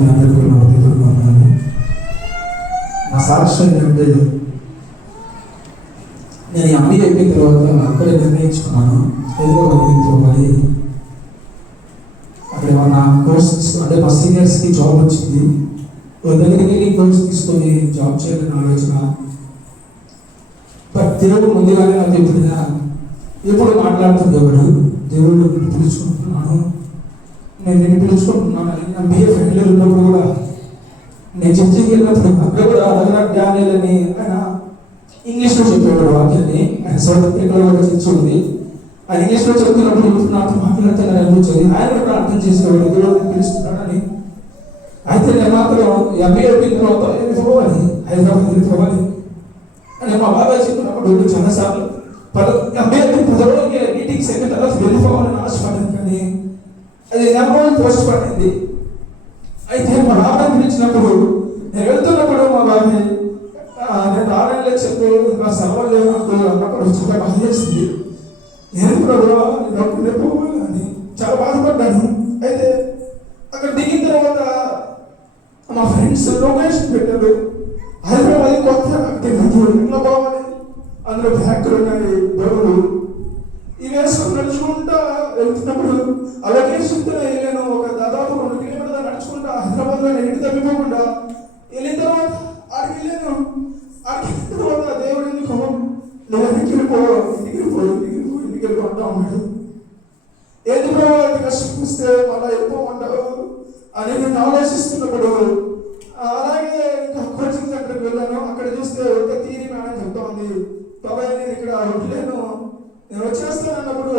మీ అందరికీ నా హృదయపూర్వకమైన నా సాక్ష్యం ఏంటంటే, నేను ఎంబీఏ అయిపోయిన తర్వాత అక్కడే నిర్ణయించుకున్నాను ఏదో పోవాలి. అక్కడ నా కోర్సెస్ అంటే మా సీనియర్స్కి జాబ్ వచ్చింది. దగ్గరికి వెళ్ళి కోర్స్ తీసుకొని జాబ్ చేయాలని ఆలోచన. బట్ దేవుడు ముందుగానే నాకు ఎప్పుడు మాట్లాడుతుండేవాడు. దేవుడు పిలుచుకుంటున్నాను, నేను పిలుచుకుంటున్నాను. నా బిఏ ఫైనల్ ఇయర్ ఉన్నప్పుడు కూడా నేను చర్చకి వెళ్ళినప్పుడు అక్కడ కూడా అడగరా డానియల్ అని ఆయన ఇంగ్లీష్లో చెప్పేవాడు వాక్యాన్ని. ఆయన సౌత్ ఆఫ్రికాలో కూడా చర్చ ఉంది. ఆయన ఇంగ్లీష్లో చెప్తున్నప్పుడు ఇప్పుడు నాతో మాట్లాడితే నాకు అనిపించేది. ఆయన కూడా అర్థం చేసేవాడు దేవుడు పిలుస్తున్నాడని. అయితే నేను మాత్రం ఎంబీఏ అయిపోయిన తర్వాత వెళ్ళిపోవాలి, హైదరాబాద్ వెళ్ళిపోవాలి అని మా బాబాయ్ చెప్పినప్పుడు చాలాసార్లు ఎంబీఏ పదవులకి మీటింగ్ సెకండ్ తర్వాత వెళ్ళిపోవాలని ఆశపడ్డాను. కానీ అది నెంబర్ పోస్ట్ పడింది. అయితే మా బాబాయ్ పిలిచినప్పుడు నేను వెళ్తున్నప్పుడు మా బాబాయ్ నేను ఆన్లైన్లో చెప్పి ఇంకా సెలవులు లేవు అన్నప్పుడు చాలా బాధ చేసింది. నేను కూడా పోవాలి అని చాలా బాధపడ్డాను. అయితే అక్కడ దిగిన తర్వాత మా ఫ్రెండ్స్ లొకేషన్ పెట్టారు. హైదరాబాద్ కొత్త ఎట్లా పోవాలి, అందులో ఫ్యాక్టరీ ఉన్నాయి, డోర్లు ఈ వేసుకొని నడుచుకుంటా వెళ్తున్నప్పుడు ఆ లొకేషన్తో వెళ్ళాను. ఒక దాదాపు 2 కిలోమీటర్లు నడుచుకుంటా హైదరాబాద్లో ఇంటి తగ్గిపోకుండా వెళ్ళిన తర్వాత ఆడికి వెళ్ళాను. ఆడికి తర్వాత దేవుడు ఎందుకు నువ్వు ఇంటికి వెళ్ళిపో అంటా ఉన్నాడు. ఏది ప్రభావం కష్టం వస్తే మళ్ళీ వెళ్ళిపోమంటావు అని నేను ఆలోచిస్తున్నప్పుడు అలాగే ఇంకా కోచింగ్ సెంటర్కి వెళ్ళాను. అక్కడ చూస్తే ఒక తీరి మేడం చెప్తా ఉంది, బాబాయ్ నేను ఇక్కడ ఉండలేను, నేను వచ్చేస్తాను అన్నప్పుడు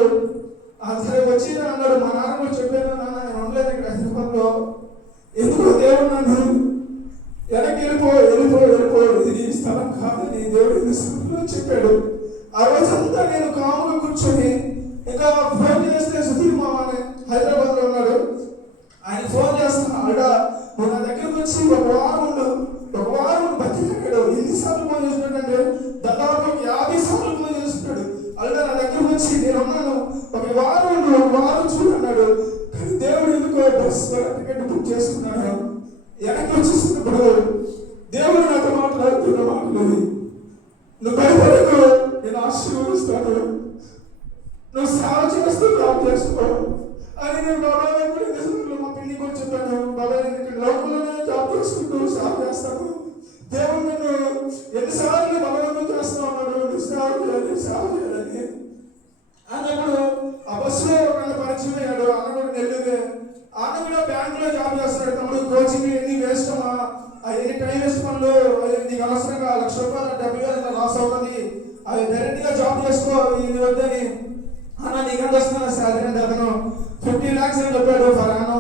సరే వచ్చి అన్నాడు. మా నాన్న కూడా చెప్పాను, నాన్న నేను ఉండలేను ఇక్కడ హైదరాబాద్లో, ఎందుకు దేవుడు నన్ను వెనక్కి వెళ్ళిపో ఇది స్థలం కాదని దేవుడు ఎందుకు చెప్పాడు. ఆ రోజంతా నేను కాముగా కూర్చొని ఇంకా ఫోన్ చేస్తే సుధీర్ మామ అని హైదరాబాద్లో ఉన్నాడు. ఆయన ఫోన్ చేస్తాను, ఆవిడ నువ్వు నా దగ్గరకు వచ్చి ఒక వారం బతికాడు. ఎన్నిసార్లు ఫోన్ చేస్తున్నాడంటే దాదాపు 50 సార్లు ఫోన్ చేస్తున్నాడు. ఆవిడ నా దగ్గరకు వచ్చి నేను ఉన్నాను, ఒక వారం చూడన్నాడు. కానీ దేవుడు ఎందుకో బస్ టికెట్ బుక్ చేసుకున్నాను. వెనక్కి వచ్చేసినప్పుడు దేవుడు నాతో మాట్లాడుతున్న మాటలు, నువ్వు భయపడకు, నేను ఆశీర్వదిస్తాను, నువ్వు సేవ చేస్తూ జాబ్ చేసుకో అని నేను బాబాయ్ కూడా మా పిల్లి కూడా చెప్పాను. బాబాయ్ నేను ఇక్కడ లోపలనే జాబ్ చేసుకుంటూ సేవ చేస్తాను, దేవుడు నన్ను ఎన్నిసార్లు బలవంతం చేస్తా ఉన్నాడు, నువ్వు సేవ చేయాలని అన్నప్పుడు ఆ బస్సులో ఒక పరిచయం అయ్యాడు. అన్న కూడా నెల్లూరే. అన్న కూడా బ్యాంకులో జాబ్ చేస్తున్నాడు. తమ్ముడు కోచింగ్ ఎన్ని వేస్ట్ అమ్మా, ఎన్ని టైం వేస్ట్ పనులు, నీకు అవసరంగా 1,00,000 రూపాయలు 70,000 లాస్ అవుతుంది, అవి డైరెక్ట్ గా జాబ్ చేసుకో ఇది వద్దని. అన్న నీకు ఎంత వస్తున్నా శాలరీ అంటే అతను 50 lakhs అని చెప్పాడు.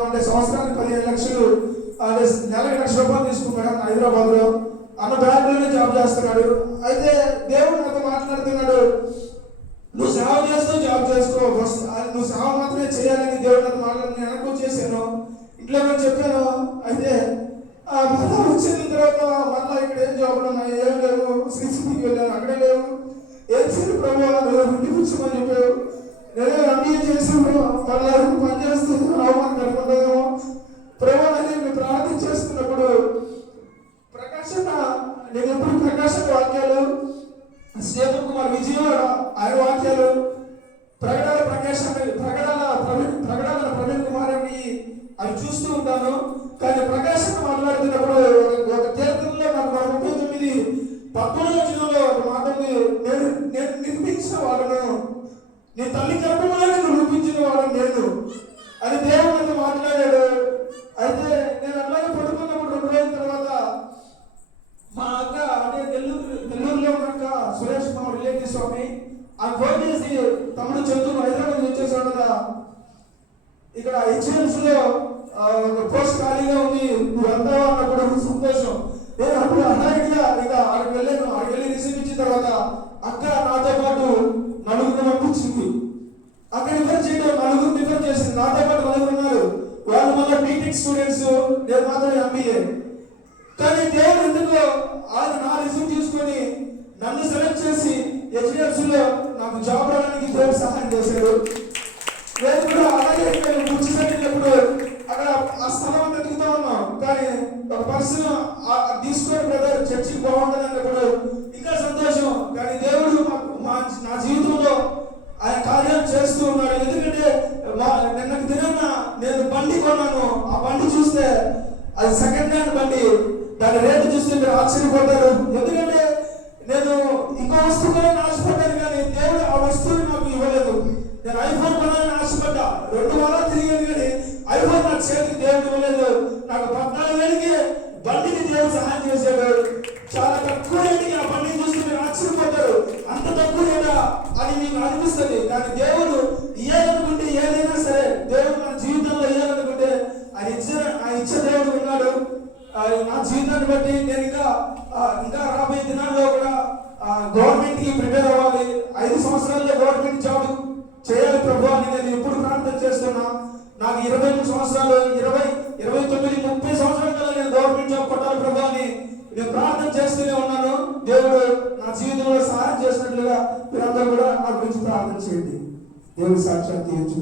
అంటే సంవత్సరానికి 15 లక్షలు, నెలకి 1,00,000 రూపాయలు తీసుకున్నాడు హైదరాబాద్ లో. అన్న బ్యాంకులోనే జాబ్ చేస్తున్నాడు. అయితే దేవుడు నాతో మాట్లాడుతున్నాడు, నువ్వు సేవ చేస్తూ జాబ్ చేసుకో, నువ్వు సేవ మాత్రమే చేయాలని దేవుడు నాతో మాట్లాడి నేను వెనక్కి వచ్చేసాను. ఇంట్లో నేను చెప్పాను. అయితే మళ్ళా వచ్చిన తర్వాత మళ్ళీ ఇక్కడ ఏం జాబ్లు ఉన్నాయి, ఏం లేవు, శ్రీసిద్ధికి వెళ్ళాను, అక్కడే లేవు, ఏం చేయాలి ప్రభావం ఇంటికి వచ్చామని చెప్పావు. నేను ఎంబీఏ చేసాను, మళ్ళీ పని చేస్తున్నాను, అవమానం కనుకుంటామేమో ప్రభావం నేను ప్రార్థన చేస్తున్నప్పుడు ప్రకాశన, నేను ఎప్పుడు ప్రకాశన వాక్యాలు, శ్రీధర్ కుమార్ విజయవాడ ఆయన వాక్యాలు, ప్రకటన ప్రవీణ్ కుమార్ అని అవి చూస్తూ ఉంటాను. కానీ ప్రకాశన మాట్లాడుతున్నప్పుడు ఒక కీర్తనలో నాకు 39:13 ఒక మాట ఉంది, నేను నిర్మించిన వాళ్ళను, నీ తల్లి గర్భంలోనే నిర్మించిన వాళ్ళను నేను అని దేవుడితో మాట్లాడాడు. అయితే నేను అట్లాగే పడుకున్నప్పుడు 2 రోజుల తర్వాత మా అక్క అంటే నెల్లూరులో ఉన్న సురేష్ మా రిలేటివ్ స్వామి ఆ ఫోన్ చేసి, తమ్ముడు చంద్రుడు హైదరాబాద్ వచ్చేసాడు కదా, ఇక్కడ హెచ్ఎంస్ లో ఒక పోస్ట్ ఖాళీగా ఉంది, నువ్వు వెళ్తావా అన్నప్పుడు సంతోషం. నేను అప్పుడు అనాయిగా ఇక అక్కడికి వెళ్ళాను. అక్కడికి వెళ్ళి రిసీవ్ ఇచ్చిన తర్వాత అక్క నాతో పాటు 4 పంపించింది. అక్కడ రిఫర్ చేయడం 4 రిఫర్ చేసింది. నాతో పాటు 4 ఉన్నారు. వాళ్ళు మళ్ళీ బీటెక్ స్టూడెంట్స్, నేను మాత్రం ఎంబీఏ. కానీ దేవుడు ఎందుకో ఆయన నా రిజ్యూమ్ తీసుకొని నన్ను సెలెక్ట్ చేసి హెచ్డిఎఫ్సిలో నాకు జాబ్ రావడానికి దేవుడు సహాయం చేశాడు. నేను కూడా అలాగే కూర్చున్నప్పుడు అక్కడ ఆ స్థలం వెతుకుతా ఉన్నాం. కానీ ఒక పర్సన్ తీసుకొని బ్రదర్ చర్చికి బాగుంటుంది అన్నప్పుడు ఇంకా సంతోషం. కానీ దేవుడు నా జీవితంలో ఆయన కార్యాలు చేస్తూ ఉన్నాడు. ఎందుకంటే నిన్నటి దినాన నేను బండి కొన్నాను. ఆ బండి చూస్తే అది సెకండ్ హ్యాండ్ బండి. దాని రేటు చూస్తే మీరు ఆశ్చర్యపోతారు. ఎందుకంటే నేను ఇంకో వస్తువు కొనాలని ఆశపడ్డాను, కానీ దేవుడు ఆ వస్తువుని నాకు ఇవ్వలేదు. నేను ఐఫోన్ కొనాలని ఆశపడ్డా, 2 వారాలు తిరిగాను, కానీ ఐఫోన్ నాకు చేతికి దేవుడు ఇవ్వలేదు. నాకు 14,000కి బండిని దేవుడు సహాయం చేశాడు. చాలా తక్కువ రేటుకి ఆ బండిని చూస్తే మీరు ఆశ్చర్యపోతారు. అంత తక్కువ రేటా అని మీకు అనిపిస్తుంది, కానీ దేవుడు ఇయ్యాలనుకుంటే ఏదైనా సరే, దేవుడు మన జీవితంలో ఇయ్యాలనుకుంటే ఆయన ఇచ్చే దేవుడు ఉన్నాడు. నా జీవితాన్ని బట్టి నేను ఇంకా రాబోయే దినాల్లో కూడా గవర్నమెంట్ కి ప్రిపేర్ అవ్వాలి. 5 సంవత్సరాల్లో గవర్నమెంట్ జాబ్ చేయాలి ప్రభు అని నేను ఎప్పుడు ప్రార్థన చేస్తున్నా. నాకు 23 సంవత్సరాలు, 29, 30 సంవత్సరాల కల్లా నేను గవర్నమెంట్ జాబ్ కొట్టాలి ప్రభు అని నేను ప్రార్థన చేస్తూనే ఉన్నాను. దేవుడు నా జీవితంలో సహాయం చేసినట్లుగా మీరందరూ కూడా నా గురించి ప్రార్థన చేయండి. దేవుడు సాక్షాత్ తీర్చు.